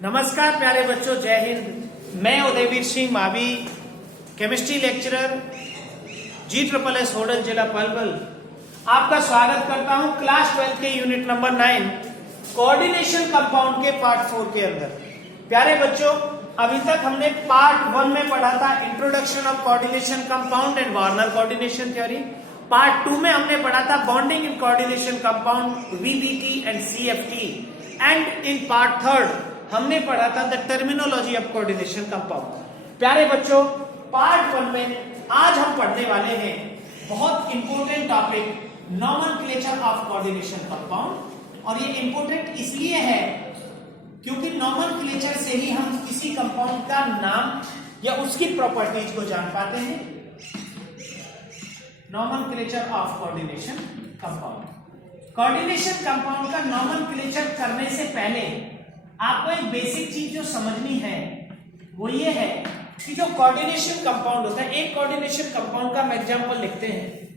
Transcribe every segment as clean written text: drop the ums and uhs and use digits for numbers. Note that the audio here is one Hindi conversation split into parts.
नमस्कार प्यारे बच्चों, जय हिंद। मैं Udayveer Singh Mavi, chemistry lecturer, G SSS Hodal, जिला पलवल, आपका स्वागत करता हूं क्लास 12 के यूनिट नंबर 9 कोऑर्डिनेशन कंपाउंड के पार्ट 4 के अंदर। प्यारे बच्चों, अभी तक हमने पार्ट 1 में पढ़ा था introduction of coordination compound and Warner coordination theory. Part 2 में हमने पढ़ा था bonding in coordination compound VBT and CFT, and in part 3 हमने पढ़ा था the terminology of coordination compound. प्यारे बच्चों, पार्ट 1 में आज हम पढ़ने वाले हैं बहुत important topic nomenclature of coordination compound. और ये इंपॉर्टेंट इसलिए है क्योंकि नॉमेनक्लेचर से ही हम किसी कंपाउंड का नाम या उसकी प्रॉपर्टीज को जान पाते हैं। Nomenclature of coordination compound. Coordination compound का नॉमेनक्लेचर करने से पहले आपको एक बेसिक चीज जो समझनी है वो ये है कि जो कोऑर्डिनेशन कंपाउंड होता है, एक कोऑर्डिनेशन कंपाउंड का हम एग्जांपल लिखते हैं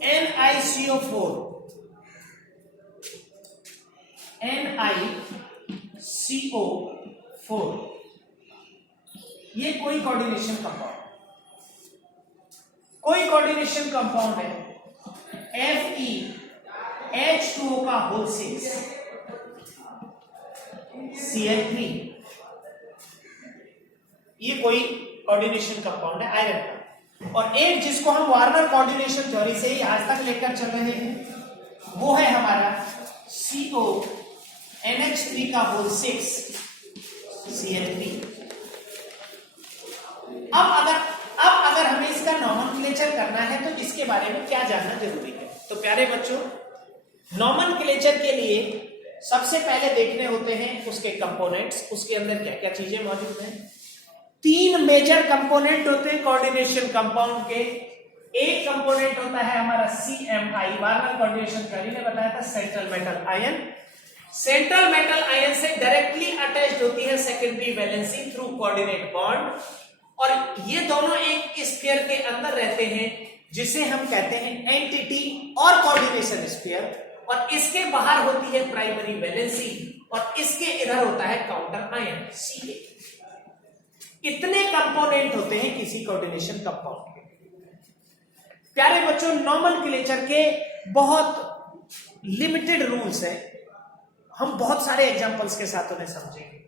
NiCO4। ये कोई कोऑर्डिनेशन कंपाउंड है। FeH2O का होल 6 Cl3, ये कोई कोऑर्डिनेशन कंपाउंड है आयरन का। और एक जिसको हम वार्नर कोऑर्डिनेशन थ्योरी से ही आज तक लेकर चल रहे हैं वो है हमारा CONH3 का होल 6 Cl3। अब अगर हमें इसका नॉमेनक्लेचर करना है तो इसके बारे में क्या जानना जरूरी है। तो प्यारे बच्चों, नॉमेनक्लेचर के लिए सबसे पहले देखने होते हैं उसके कंपोनेंट्स, उसके अंदर क्या क्या चीजें मौजूद हैं। 3 मेजर कंपोनेंट होते हैं कोऑर्डिनेशन कंपाउंड के। एक कंपोनेंट होता है हमारा CMI, वार्नर कोऑर्डिनेशन थ्योरी ने बताया था, central metal ion. Central metal ion से डायरेक्टली अटैच्ड होती है secondary valency through coordinate bond, और ये दोनों एक स्फीयर के अंदर रहते हैं जिसे हम कहते हैं एंटिटी और कोऑर्डिनेशन स्फीयर। और इसके बाहर होती है प्राइमरी वैलेंसी और इसके इधर होता है काउंटर आयन Ca। इतने कंपोनेंट होते हैं किसी कोऑर्डिनेशन कंपाउंड के। प्यारे बच्चों, नॉमेनक्लेचर के बहुत लिमिटेड रूल्स हैं, हम बहुत सारे एग्जांपल्स के साथ उन्हें समझेंगे।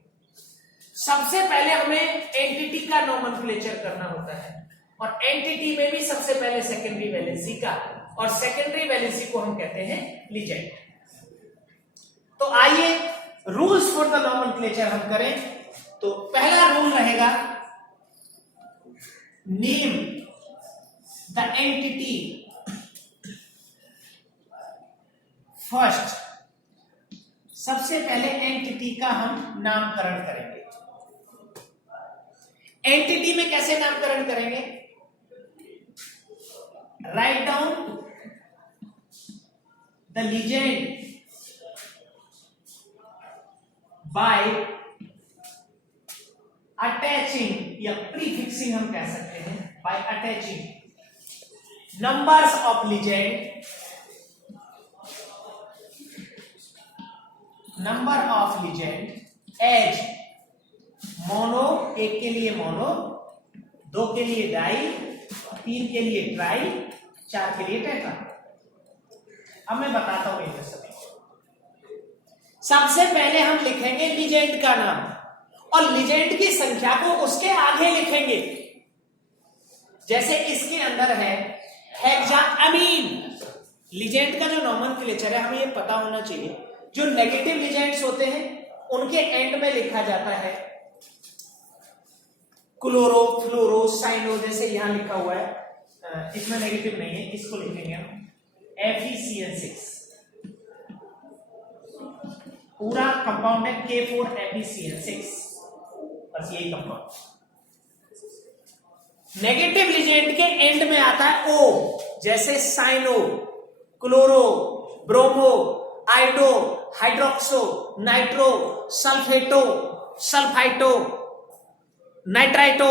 सबसे पहले हमें एंटिटी का नॉमेनक्लेचर करना होता है, और एंटिटी में भी सबसे पहले सेकेंडरी वैलेंसी का, और सेकेंडरी वैलेंसी को हम कहते हैं लिगेंड। तो आइए रूल्स फॉर द नॉमेनक्लेचर हम करें। तो पहला रूल रहेगा नेम द एंटिटी फर्स्ट। सबसे पहले एंटिटी का हम नामकरण करेंगे। एंटिटी में कैसे नामकरण करेंगे? Write down the ligand by attaching, या प्रीफिक्सिंग हम कह सकते हैं, by attaching numbers of ligand, number of ligand as mono, एक के लिए मोनो, 2 के लिए डाई, 3 के लिए ट्राई, 4 के लिए टेट्रा। अब मैं बताता हूं इनमें सभी। सबसे पहले हम लिखेंगे लीजेंड का नाम, और लीजेंड की संख्या को उसके आगे लिखेंगे। जैसे इसके अंदर है हेक्साअमीन। लीजेंड का जो नॉमेनक्लेचर है हमें ये पता होना चाहिए, जो नेगेटिव लीजेंड्स होते हैं उनके एंड में लिखा जाता है क्लोरो, फ्लोरो, साइनो, जैसे यहां लिखा हुआ है, इसमें नेगेटिव नहीं है, इसको लिखेंगे हम FeCN6। पूरा कंपाउंड है K4FeCN6, बस यही कंपाउंड। नेगेटिव लीजेंड के एंड में आता है O, जैसे cyano, chloro, bromo, iodo, hydroxo, nitro, sulphato, sulphito, nitrito,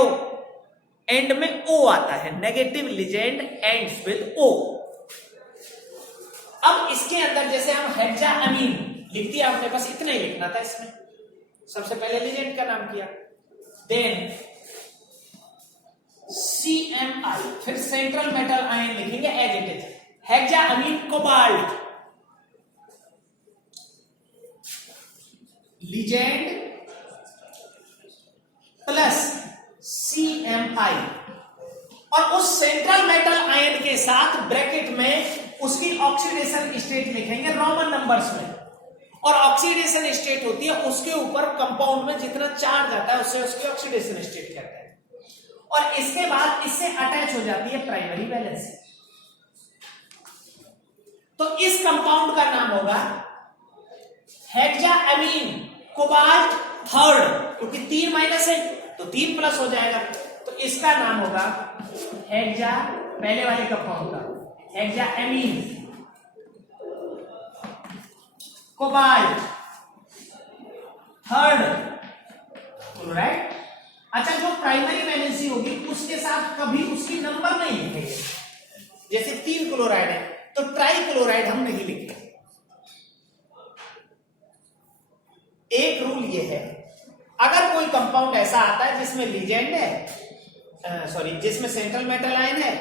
end में O आता है। Negative ligand ends with O। अब इसके अंदर जैसे हम हेक्साअमीन, लिख दिया हमने, बस इतना ही लिखना था इसमें। सबसे पहले लिगेंड का नाम किया, देन CMI, फिर सेंट्रल मेटल आयन लिखेंगे as it is, hexaammine cobalt, ligand plus CMI, और उस सेंट्रल मेटल आयन के साथ ब्रैकेट में उसकी ऑक्सीडेशन स्टेट लिखेंगे रोमन नंबर्स में। और ऑक्सीडेशन स्टेट होती है उसके ऊपर कंपाउंड में जितना चार्ज आता है उससे उसकी ऑक्सीडेशन स्टेट कहते हैं। और इसके बाद इससे अटैच हो जाती है प्राइमरी वैलेंसी। तो इस कंपाउंड का नाम होगा हेक्साअमीन कोबाल्ट थर्ड, क्योंकि 3 माइनस है तो 3 प्लस हो जाएगा, तो इसका नाम होगा हेक्सा, पहले वाले कंपाउंड का हेक्साअमीन कोबाल्ट थर्ड क्लोराइड। अच्छा, जो प्राइमरी वैलेंसी होगी उसके साथ कभी उसकी नंबर नहीं लिखेंगे, जैसे 3 क्लोराइड है तो ट्राई क्लोराइड हम नहीं लिखेंगे। एक रूल ये है, अगर कोई कंपाउंड ऐसा आता है जिसमें लिगेंड है, जिसमें सेंट्रल मेटल आयन है,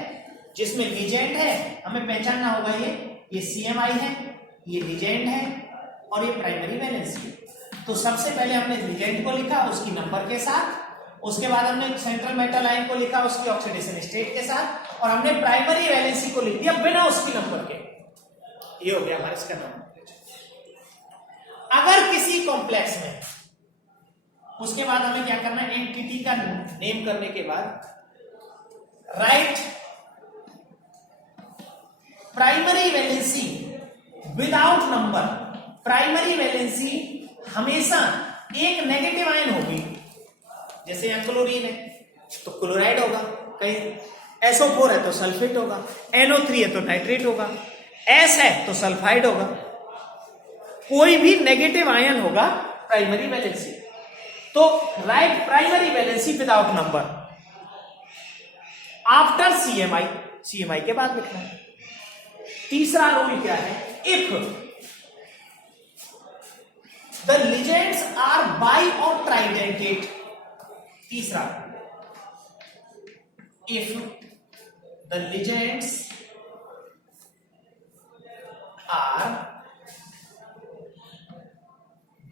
जिसमें लिगेंड है, हमें पहचानना होगा ये CMI है, ये लिगेंड है और ये प्राइमरी वैलेंसी है। तो सबसे पहले हमने लिगेंड को लिखा उसकी नंबर के साथ, उसके बाद हमने सेंट्रल मेटल आयन को लिखा उसकी ऑक्सीडेशन स्टेट के साथ, और हमने प्राइमरी वैलेंसी को लिख दिया बिना उसकी नंबर के। ये हो गया हमारा इसका नाम। अगर किसी कॉम्प्लेक्स में, उसके बाद हमें क्या करना है, एंटिटी का नेम करने के बाद right primary valency without number. Primary valency हमेशा एक नेगेटिव आयन होगी, जैसे यहां क्लोरीन है तो क्लोराइड होगा, कहीं SO4 है तो सल्फेट होगा, NO3 है तो नाइट्रेट होगा, S है तो सल्फाइड होगा, कोई भी नेगेटिव आयन होगा प्राइमरी वैलेंसी। तो right primary valency without number after CMI के बाद लिखना है। तीसरा रूल क्या है, if the ligands are bi or tridentate. तीसरा, if the ligands are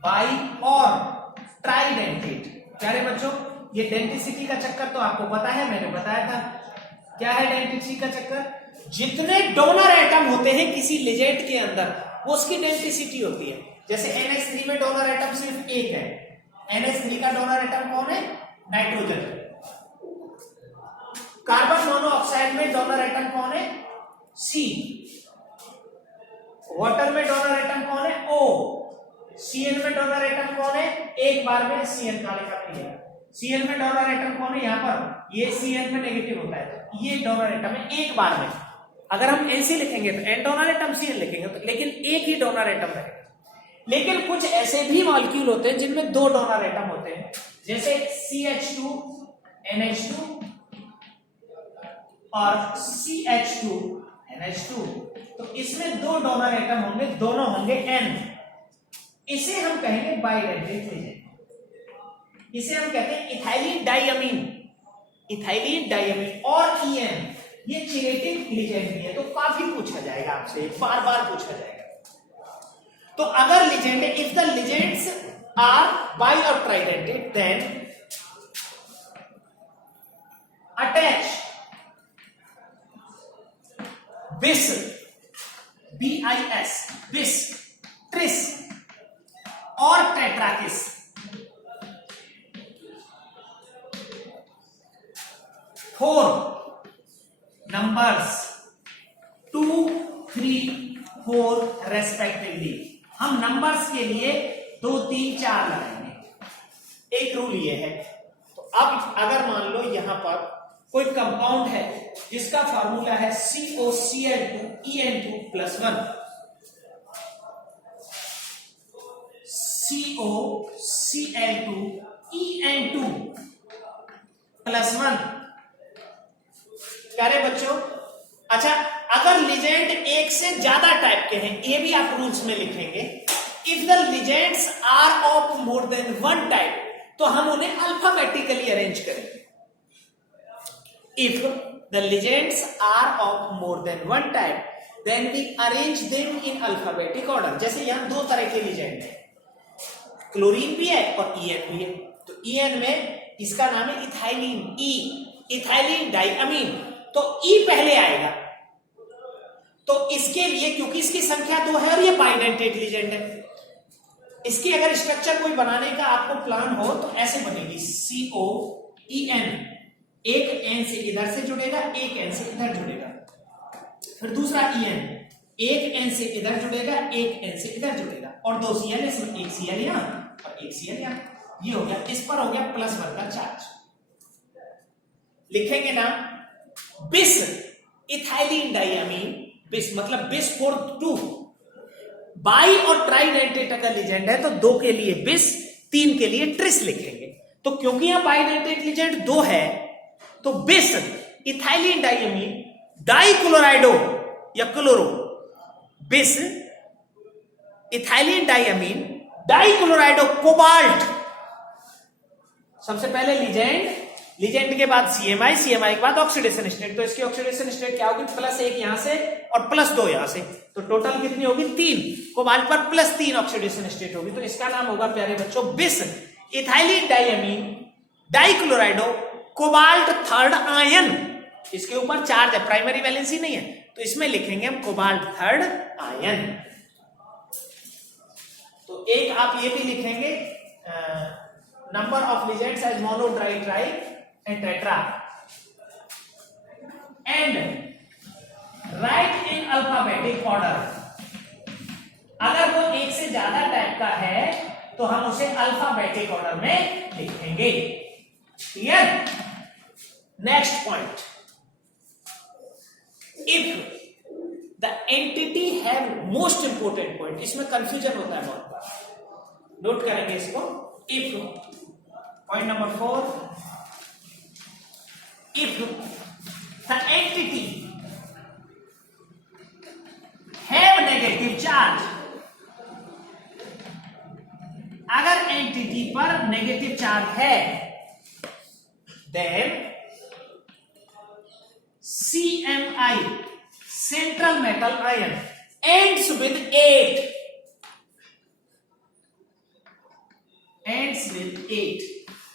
bi or tridentate. प्यारे बच्चों, ये डेंटिसिटी का चक्कर तो आपको पता है, मैंने बताया था। क्या है डेंटिसिटी का चक्कर? जितने डोनर एटम होते हैं किसी लिगेंड के अंदर वो उसकी डेंटिसिटी होती है। जैसे NH3 में डोनर एटम सिर्फ एक है, NH3 का डोनर एटम कौन है? नाइट्रोजन। कार्बन मोनोऑक्साइड में डोनर एटम कौन है? C। वाटर में डोनर एटम कौन है? O। Cn में डोनर एटम कौन है? एक बार में Cn का लिखा है। Cn में डोनर एटम कौन है? यहां पर ये Cn में नेगेटिव होता है, ये डोनर एटम है एक बार में। अगर हम NC लिखेंगे तो N डोनर एटम, Cn लिखेंगे तो, लेकिन एक ही डोनर एटम रहेगा। लेकिन कुछ ऐसे भी मॉलिक्यूल होते हैं जिनमें 2 डोनर एटम होते हैं, जैसे CH2 NH2 और CH2 NH2। तो इसमें 2 डोनर एटम होंगे, दोनों होंगे N। इसे हम कहेंगे बाइडेंटेट लिगेंड। इसे हम कहते हैं इथाइलिन डाइअमीन, इथाइलिन डाइअमीन और EN। ये चिलेटिंग लिगेंड भी है, तो काफी पूछा जाएगा आपसे, बार बार पूछा जाएगा। तो अगर ligand, if the ligands are bi or tridentate, then attach bis, BIS, bis, tris or tetrakis. 4 numbers 2, 3, 4 respectively. हम नंबर्स के लिए 2, 3, 4 लगाएंगे। एक रूल ये है। तो अब अगर मान लो यहां पर कोई कंपाउंड है जिसका फॉर्मूला है COCl2En2+1, COCl2En2+1। क्या रे बच्चों? अच्छा, अगर लिगेंड एक से ज्यादा टाइप के हैं, ये भी आप रूल्स में लिखेंगे। If the ligands are of more than one type, तो हम उन्हें अल्फाबेटिकली अरेंज करेंगे। If the ligands are of more than one type then we arrange them in alphabetic order. जैसे यहां दो तरह के लीजेंड है, क्लोरीन भी है और ईएन भी है। तो ईएन में इसका नाम है इथाइलिन, इथाइलिन डाइअमीन, तो ई पहले आएगा। तो इसके लिए क्योंकि इसकी संख्या 2 है और ये बाइडेंटेट लीजेंड है, इसकी अगर स्ट्रक्चर कोई बनाने का आपको प्लान हो तो ऐसे बनेगी COEN, एक एन से इधर से जुड़ेगा, एक एन से इधर जुड़ेगा। फिर दूसरा EN, एक एन से इधर जुड़ेगा, एक एन से इधर जुड़ेगा, और 2 Cl इसमें, एक Cl यहां और एक Cl यहां। ये हो गया, इस पर हो गया +1 का चार्ज। लिखेंगे ना बिस इथाइलिन डाइअमीन, बिस मतलब बिस फॉर 2, बाई और ट्राइडेंटेट अगर लीजेंड है तो 2 के लिए बिस, 3 के लिए ट्रिस लिखेंगे। तो क्योंकि यहां बाइडेंटेट लीजेंड 2 है तो बिस इथाइलिन डाइअमीन डाइक्लोराइडो या क्लोरो, बिस इथाइलिन डाइअमीन डाइक्लोराइडो कोबाल्ट। सबसे पहले लीजेंड के बाद CMI, CMI के बाद ऑक्सीडेशन स्टेट, तो इसकी ऑक्सीडेशन स्टेट क्या होगी, +1 यहां से और +2 यहां से, तो टोटल कितनी होगी 3, कोबाल्ट पर +3 ऑक्सीडेशन स्टेट होगी। तो इसका नाम होगा प्यारे बच्चों बिस इथाइलिन डाइअमीन डाइक्लोराइडो कोबाल्ट थर्ड आयन। इसके ऊपर चार्ज है, प्राइमरी वैलेंसी नहीं है, तो इसमें लिखेंगे हम कोबाल्ट थर्ड आयन। तो एक आप ये भी लिखेंगे number of ligands as mono, tri, tri and tetra, and write in alphabetic order. अगर वो एक से ज्यादा टाइप का है तो हम उसे अल्फाबेटिक ऑर्डर में लिखेंगे। Clear? Next point, if the entity have, most important point, इसमें कंफ्यूजन होता है बहुत बार, नोट करेंगे इसको। If, point number 4, if the entity have negative charge, अगर एंटिटी पर नेगेटिव चार्ज है then CMI, central metal ion, ends with 8, ends with 8,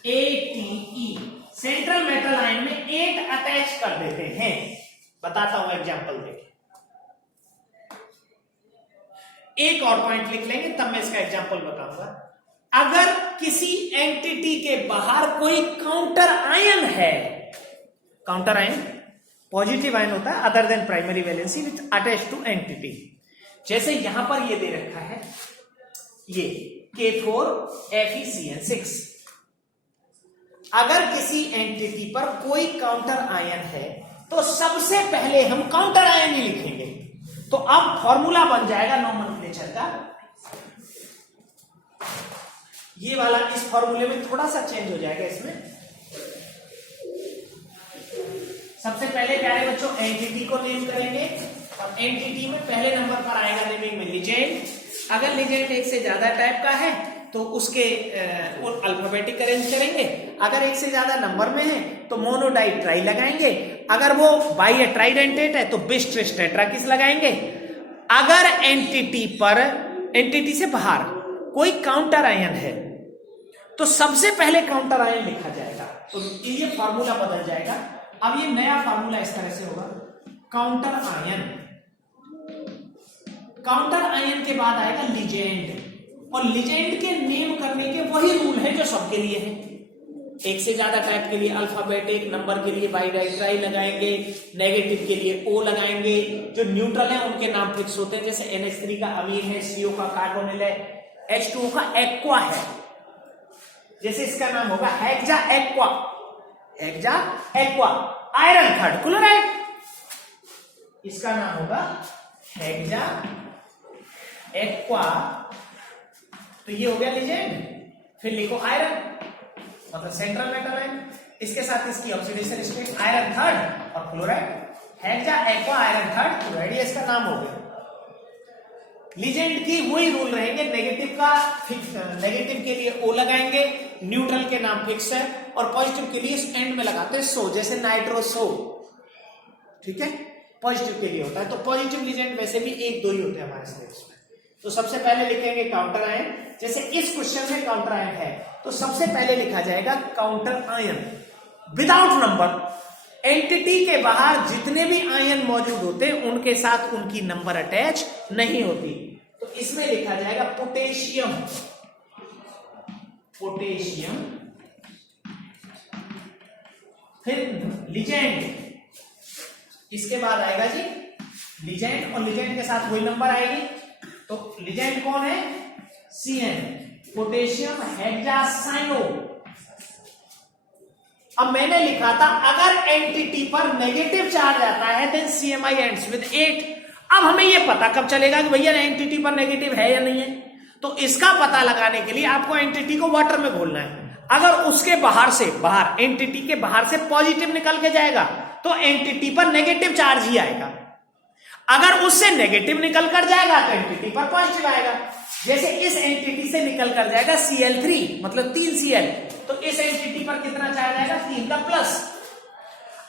ATE, central metal ion में 8 अटैच कर देते हैं। बताता हूं एग्जांपल देखिए, एक और पॉइंट लिख लेंगे तब मैं इसका एग्जांपल बताऊंगा। अगर किसी एंटिटी के बाहर कोई काउंटर आयन है, काउंटर आयन पॉजिटिव आयन होता है other than primary valency with attach to entity, जैसे यहां पर ये दे रखा है, ये K4FeCN6। अगर किसी एंटिटी पर कोई काउंटर आयन है तो सबसे पहले हम काउंटर आयन ही लिखेंगे। तो अब फॉर्मूला बन जाएगा नोमेनक्लेचर का, ये वाला इस फॉर्मूले में थोड़ा सा चेंज हो जाएगा। इसमें सबसे पहले प्यारे बच्चों एंटिटी को नेम करेंगे, और एंटिटी में पहले नंबर पर आएगा नेमिंग में लीजेंड। अगर लीजेंड एक से ज्यादा टाइप का है तो उसके अल्फाबेटिक अरेंज करेंगे। अगर एक से ज्यादा नंबर में है तो मोनो, डाई, ट्राई लगाएंगे। अगर वो बाई या ट्राइडेंटेट है तो बिस, ट्रिस, टेट्रा किस लगाएंगे। अगर एंटिटी पर, एंटिटी से बाहर कोई काउंटर आयन है तो सबसे पहले काउंटर आयन लिखा जाएगा, तो ये फॉर्मूला बदल जाएगा। अब ये नया फॉर्मूला इस तरह से होगा, काउंटर आयन, काउंटर आयन के बाद आएगा लीजेंड, और लीजेंड के नेम करने के वही रूल है जो सबके लिए है। एक से ज्यादा टाइप के लिए अल्फाबेटिक, नंबर के लिए बाई, डाई, ट्राई लगाएंगे, नेगेटिव के लिए O लगाएंगे, जो न्यूट्रल है उनके नाम फिक्स होते हैं, जैसे NH3 का अमीन है, CO का कार्बोनिल है, H2O का एक्वा है, जैसे इसका नाम होगा hexa aqua, hexa aqua. Iron third chloride, इसका नाम होगा हेक्सा एक्वा, तो ये हो गया लीजेंड। फिर लिखो आयरन, मतलब सेंट्रल मेटल आयन, इसके साथ इसकी ऑक्सीडेशन स्टेट आयरन थर्ड और chloride, hexa aqua iron third chloride, ये इसका नाम हो गया। लीजेंड की वही रूल रहेंगे, नेगेटिव का का नेगेटिव के लिए O लगाएंगे, न्यूट्रल के नाम फिक्स है, और पॉजिटिव के लिए एंड में लगाते हैं सो, जैसे नाइट्रोसो, ठीक है, पॉजिटिव के लिए होता है। तो पॉजिटिव लीजेंड वैसे भी एक दो ही होते हैं हमारे सिलेबस में। तो सबसे पहले लिखेंगे काउंटर आयन, जैसे इस क्वेश्चन में काउंटर आयन है तो सबसे पहले लिखा जाएगा counter ion without number. Entity के बाहर जितने भी आयन मौजूद होते हैं उनके साथ उनकी नंबर अटैच नहीं होती। तो इसमें लिखा जाएगा पोटेशियम, पोटेशियम, फिर लिजेंड, इसके बाद आएगा जी लिजेंड, और लिजेंड के साथ वही नंबर आएगी। तो लिजेंड कौन है? Cn, potassium hexacyano. अब मैंने लिखा था अगर एंटिटी पर नेगेटिव चार्ज आता है देन CMI एंड्स विद 8। अब हमें यह पता कब चलेगा कि भैया एंटिटी पर नेगेटिव है या नहीं है? तो इसका पता लगाने के लिए आपको एंटिटी को वाटर में घोलना है। अगर उसके बाहर से, बाहर एंटिटी के बाहर से पॉजिटिव निकल के जाएगा तो एंटिटी पर नेगेटिव चार्ज ही आएगा। अगर उससे नेगेटिव निकल कर जाएगा तो एंटिटी पर पॉजिटिव आएगा। जैसे इस एंटिटी से निकल कर जाएगा Cl3, मतलब 3 Cl, तो इस एंटिटी पर कितना चार्ज आएगा? 3 का प्लस।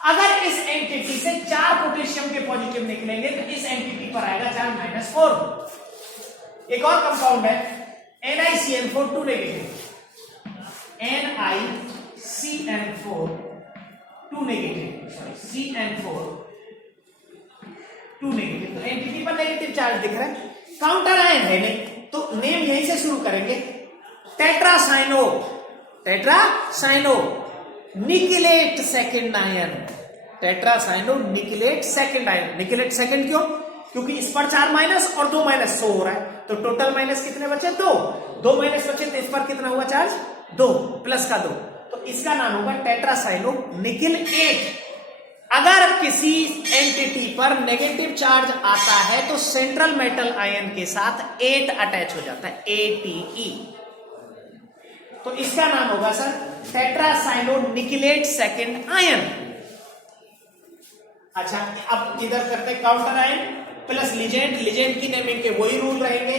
अगर इस एंटिटी से 4 पोटेशियम के पॉजिटिव निकलेंगे तो इस एंटिटी पर आएगा चार्ज -4। एक और कंपाउंड है NiCN4 2 negative, NiCN4 2 negative, CN4 2 negative. तो एंटिटी पर नेगेटिव चार्ज दिख रहा है, काउंटर आयन है नहीं, तो नेम यहीं से शुरू करेंगे। Tetracyano, tetracyano nickelate second ion, tetracyano nickelate second ion. Nickelate second क्यों? क्योंकि इस पर 4 माइनस और 2 माइनस 100 हो रहा है, तो टोटल माइनस कितने बचे? 2 माइनस बचे, तो इस पर कितना हुआ चार्ज? 2 प्लस का 2, तो इसका नाम होगा टेट्रासाइनो निकिल 8। अगर किसी एंटिटी पर नेगेटिव चार्ज आता है तो सेंट्रल मेटल आयन के साथ 8 अटैच हो जाता है, ATE। तो इसका नाम होगा sir tetracyano nickelate second ion. अच्छा, अब इधर करते हैं counter ion plus legend, legend की नेमिंग के वही रूल रहेंगे,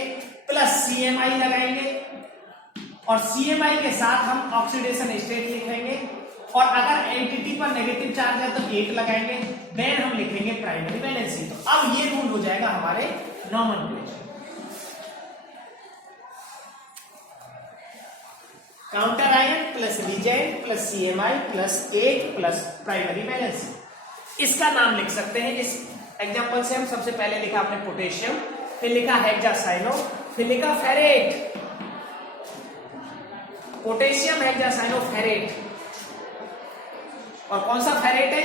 प्लस CMI लगाएंगे, और CMI के साथ हम ऑक्सीडेशन स्टेट लिखेंगे, और अगर एंटिटी पर नेगेटिव चार्ज है तो 8 लगाएंगे, देन हम लिखेंगे प्राइमरी वैलेंसी। तो अब ये रूल हो जाएगा हमारे nomenclature. Counter ion plus ligand plus CMI plus 8 plus primary valency. इसका नाम लिख सकते हैं। इस एग्जांपल से हम सबसे पहले लिखा आपने पोटेशियम, फिर लिखा हेक्सासाइनो, फिर लिखा फेरेट, पोटेशियम हेक्सासाइनो फेरेट। और कौन सा फेरेट है?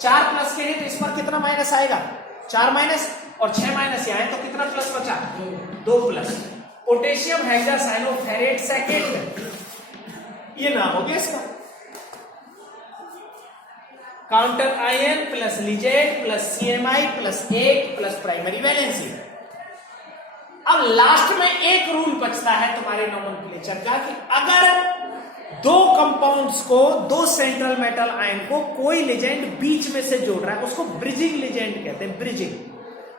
4 प्लस के है तो इस पर कितना माइनस आएगा? 4 माइनस, और 6 माइनस यहाँ है तो कितना प्लस बचा? 2 plus. Potassium hexacyano ferrate second, ये नाम हो गया इसका। Counter ion plus ligand plus CMI plus 8 plus primary valency. अब लास्ट में एक रूल बचता है तुम्हारे नोमेनक्लेचर का कि अगर दो कंपाउंड्स को, दो सेंट्रल मेटल आयन को कोई लिजेंड बीच में से जोड़ रहा है, उसको ब्रिजिंग लिजेंड कहते हैं। ब्रिजिंग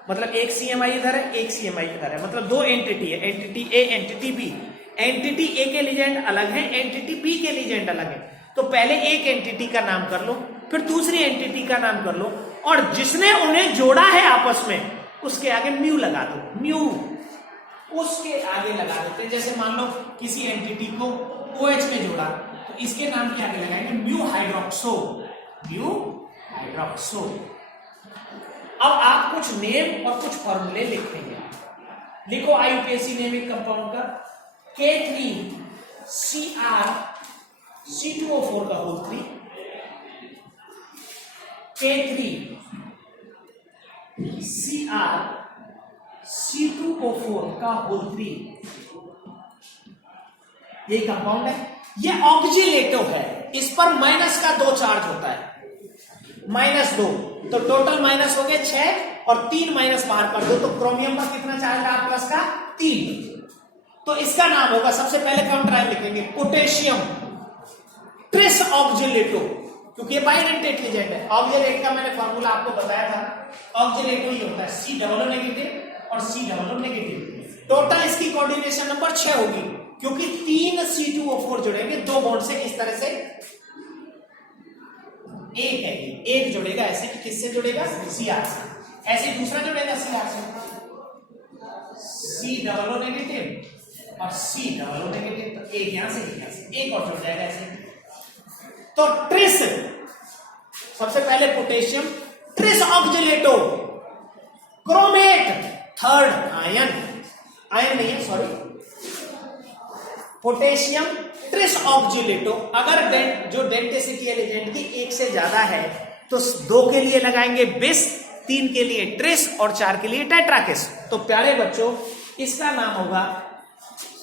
मतलब एक CMI इधर है, एक CMI इधर है, मतलब दो एंटिटी है, entity A entity B। Entity A के लिजेंड अलग है, एंटिटी B के लिजेंड अलग है। तो पहले एक एंटिटी का नाम कर लो, फिर दूसरी एंटिटी का नाम कर लो, और जिसने उन्हें जोड़ा है आपस में उसके आगे म्यू लगा दो। म्यू उसके आगे लगा देते हैं। जैसे मान लो किसी एंटिटी को OH में जोड़ा तो इसके नाम के आगे लगाएंगे म्यू हाइड्रोक्सो, म्यू हाइड्रोक्सो। अब आप कुछ नेम और कुछ फॉर्मूले लिखेंगे। लिखो IUPAC नेम एक कंपाउंड का K3Cr C2O4 का होल 3, K3Cr C2O4 का होल 3, ये कंपाउंड है। ये ऑक्सीलेटिव है, इस पर माइनस का 2 चार्ज होता है, -2, तो टोटल माइनस हो गए 6 और 3 माइनस बाहर कर दो तो क्रोमियम पर कितना चार्ज है? प्लस का 3। तो इसका नाम होगा, सबसे पहले काउंटर आयन लिखेंगे पोटेशियम ट्रिस ऑक्सीलेटो, क्योंकि ये बाइडेंटेट लिजेंड है। ऑक्सीलेट का मैंने फॉर्मूला आपको बताया था, ऑक्सीलेटो ही होता है C डबल नेगेटिव और C डबल नेगेटिव। टोटल इसकी कोऑर्डिनेशन नंबर 6 होगी, क्योंकि 3 C2O4 जुड़ेंगे 2 बॉन्ड से। इस तरह से एक है, एक जुड़ेगा ऐसे, किससे जुड़ेगा? Cr से। ऐसे दूसरा जुड़ेगा Cr से, C नेगेटिव और C नेगेटिव, तो एक यहां से एक यहां से, एक और जुड़ जाएगा ऐसे। तो ट्रिस, सबसे पहले potassium tris oxalato chromate, third ion नहीं है, सॉरी, पोटेशियम ट्रिस ऑक्जिलेटो। अगर जो डेंसिटी एलिजेंट की 1 से ज्यादा है तो 2 के लिए लगाएंगे बिस, 3 के लिए ट्रिस और 4 के लिए टेट्राकिस। तो प्यारे बच्चों इसका नाम होगा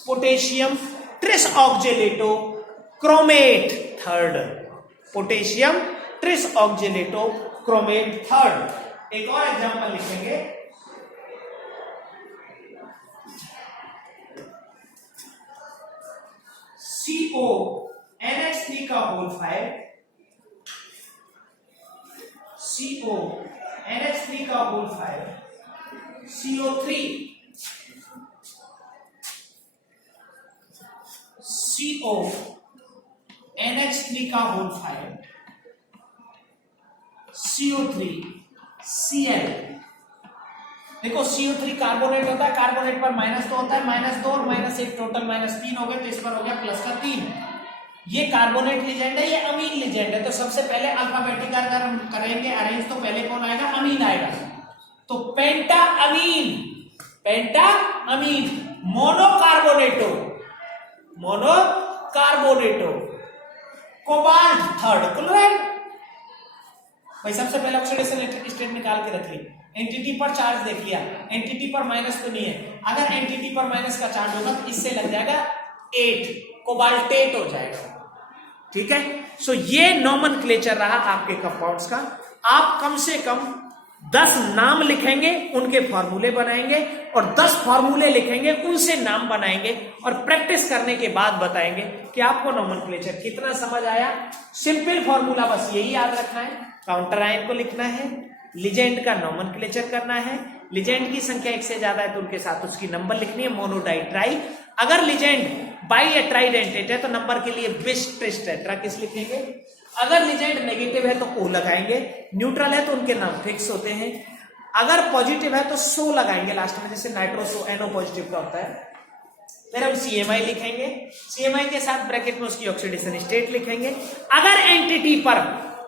potassium tris oxalato chromate third, potassium tris oxalato chromate third. एक और एग्जांपल लिखेंगे, CONH3 का होल 5, CONH3 का होल 5, CO3, CONH3 का होल 5, CO3, Cl। देखो CO3 कार्बोनेट होता है, कार्बोनेट पर -2 होता है, -2 और -1 टोटल -3 हो गए, तो इस पर हो गया प्लस का 3। ये कार्बोनेट लिजेंड है, ये अमीन लिजेंड है। तो सबसे पहले अल्फाबेटिक अगर हम करेंगे अरेंज, तो पहले कौन आएगा? अमीन आएगा। तो पेंटा अमीन, मोनोकार्बोनेटो, कोबाल्ट थर्ड, क्लोराइड। भाई सबसे पहले ऑक्सीडेशन स्टेट निकाल के रख ली, एंटिटी पर चार्ज देख लिया, एंटिटी पर माइनस तो नहीं है। अगर एंटिटी पर माइनस का चार्ज होगा तो इससे लग जाएगा 8, कोबाल्टेट हो जाएगा। ठीक है, सो ये नोमेनक्लेचर रहा आपके कंपाउंड्स का। आप कम से कम 10 नाम लिखेंगे, उनके फॉर्मूले बनाएंगे, और 10 फॉर्मूले लिखेंगे, उनसे नाम बनाएंगे, और प्रैक्टिस करने के बाद बताएंगे कि आपको नोमेनक्लेचर कितना समझ आया। सिंपल फॉर्मूला बस यही याद रखना है, काउंटर आयन को लिखना है, लिजेंड का नोमेनक्लेचर करना है, लिजेंड की संख्या 1 से ज्यादा है तो उनके साथ उसकी नंबर लिखनी है, मोनो डाई ट्राई। अगर लिजेंड बाई या ट्राइडेंटेट है तो नंबर के लिए बिस ट्रिस टेट्रा किस लिखेंगे। अगर लिजेंड नेगेटिव है तो O लगाएंगे, न्यूट्रल है तो उनके नाम फिक्स होते हैं। अगर पॉजिटिव है तो सो लगाएंगे लास्ट में, जैसे नाइट्रोसो NO पॉजिटिव का होता है। फिर हम CMI लिखेंगे, CMI के साथ ब्रैकेट में उसकी ऑक्सीडेशन स्टेट लिखेंगे। अगर एंटिटी पर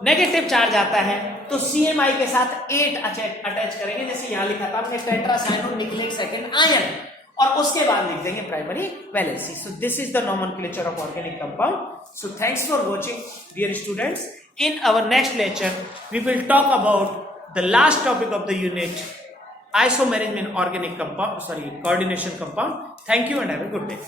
नेगेटिव चार्ज आता है तो CMI के साथ 8 अटैच करेंगे, जैसे यहां लिखा था हमने टेट्रासाइनोनिक्लेट सेकंड आयन, और उसके बाद लिख देंगे primary valency. So this is the nomenclature of organic compound. So thanks for watching dear students. In our next lecture we will talk about the last topic of the unit, isomerism in organic compound, coordination compound. Thank you and have a good day.